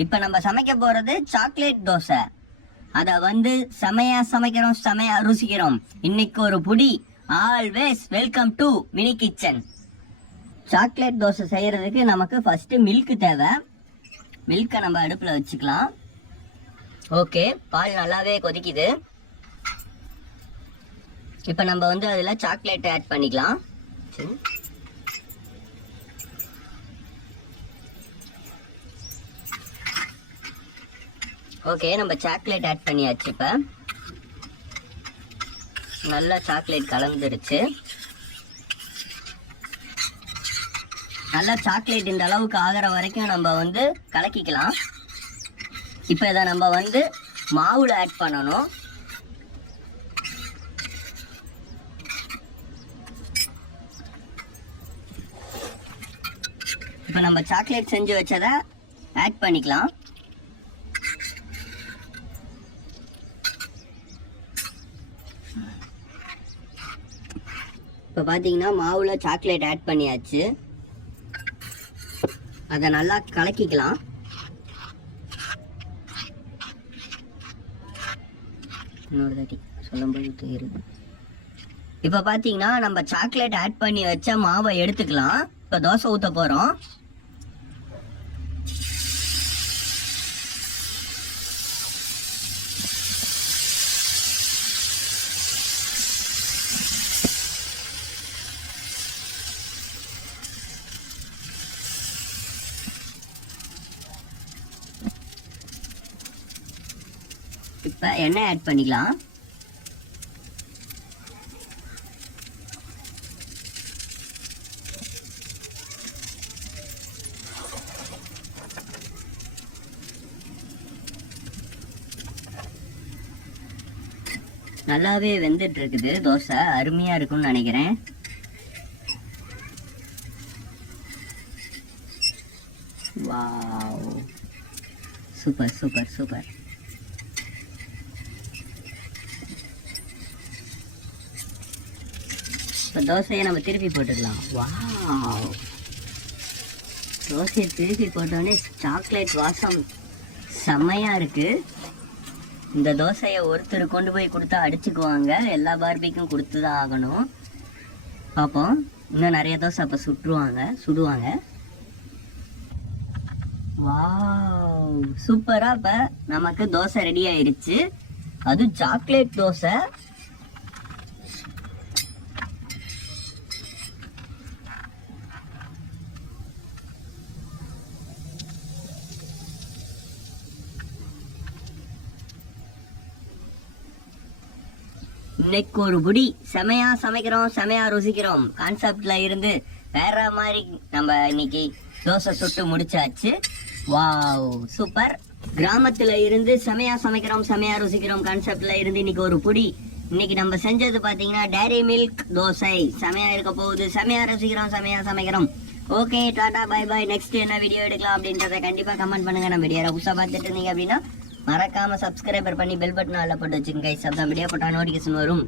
இப்போ நம்ம சமைக்க போறது சாக்லேட் தோசை. அதை வந்து செமையா சமைக்கிறோம், செமையா ருசிக்கிறோம். இன்னைக்கு ஒரு புடி. Always welcome to mini kitchen. Chocolate dosa செய்யறதுக்கு நமக்கு ஃபர்ஸ்ட் மில்க் தேவை. மில்கை நம்ம அடுப்புல வச்சுக்கலாம். ஓகே, பால் நல்லாவே கொதிக்குது. இப்போ நம்ம வந்து அதில் சாக்லேட் ஆட் பண்ணிக்கலாம். ஓகே, நம்ம சாக்லேட் ஆட் பண்ணியாச்சு. இப்போ நல்லா சாக்லேட் கலந்துருச்சு. நல்லா சாக்லேட் இந்த அளவுக்கு ஆகிற வரைக்கும் நம்ம வந்து கலக்கிக்கலாம். இப்போ இதை நம்ம வந்து மாவுல ஆட் பண்ணணும். இப்போ நம்ம சாக்லேட் செஞ்சு வச்சதை ஆட் பண்ணிக்கலாம். இப்போ பார்த்தீங்கன்னா மாவுல சாக்லேட் ஆட் பண்ணியாச்சு. அதை நல்லா கலக்கிக்கலாம். இன்னொரு தாட்டி சொல்லும்போது தெரியுது. இப்போ பார்த்தீங்கன்னா நம்ம சாக்லேட் ஆட் பண்ணி வச்ச மாவை எடுத்துக்கலாம். இப்போ தோசை ஊற்ற போகிறோம். இப்போ எண்ணெய் ஆட் பண்ணிக்கலாம். நல்லாவே வெந்துட்டு இருக்குது தோசை. அருமையா இருக்கும்னு நினைக்கிறேன். Wow, super super super. இப்போ தோசையை நம்ம திருப்பி போட்டுக்கலாம். வாவ், தோசையை திருப்பி போட்டோடனே சாக்லேட் வாசம் செம்மையாக இருக்குது. இந்த தோசையை ஒருத்தர் கொண்டு போய் கொடுத்தா அடிச்சுக்குவாங்க. எல்லா பார்பிக்கும் கொடுத்து தான் ஆகணும். பார்ப்போம், இன்னும் நிறைய தோசை அப்போ சுடுவாங்க. வாவ், சூப்பராக இப்போ நமக்கு தோசை ரெடி ஆயிடுச்சு. அது சாக்லேட் தோசை. இன்னைக்கு ஒரு புடி. செமையா சமைக்கிறோம், செமையா ருசிக்கிறோம் கான்செப்ட்ல இருந்து வேற மாதிரி நம்ம இன்னைக்கு தோசை சுட்டு முடிச்சாச்சு. Wow, super. கிராமத்துல இருந்து செமையா சமைக்கிறோம், செமையா ருசிக்கிறோம் கான்செப்ட்ல இருந்து இன்னைக்கு ஒரு புடி. இன்னைக்கு நம்ம செஞ்சது பாத்தீங்கன்னா டேரி மில்க் தோசை. செமையா இருக்க போகுது. செமையா ருசிக்கிறோம், செமையா சமைக்கிறோம். Okay, tata, bye bye. Next என்ன வீடியோ எடுக்கலாம் அப்படின்றத கண்டிப்பா கமெண்ட் பண்ணுங்க. நம்ம வீடியோ புதுசா பார்த்துட்டு இருந்தீங்க அப்படின்னா மறக்காம சப்ஸ்கிரைபர் பண்ணி பெல் பட்டன் ஆல்ல போட்டு வச்சுங்க கைஸ். அப்பதான் வீடியோ போட்டா நோட்டிஃபிகேஷன் வரும்.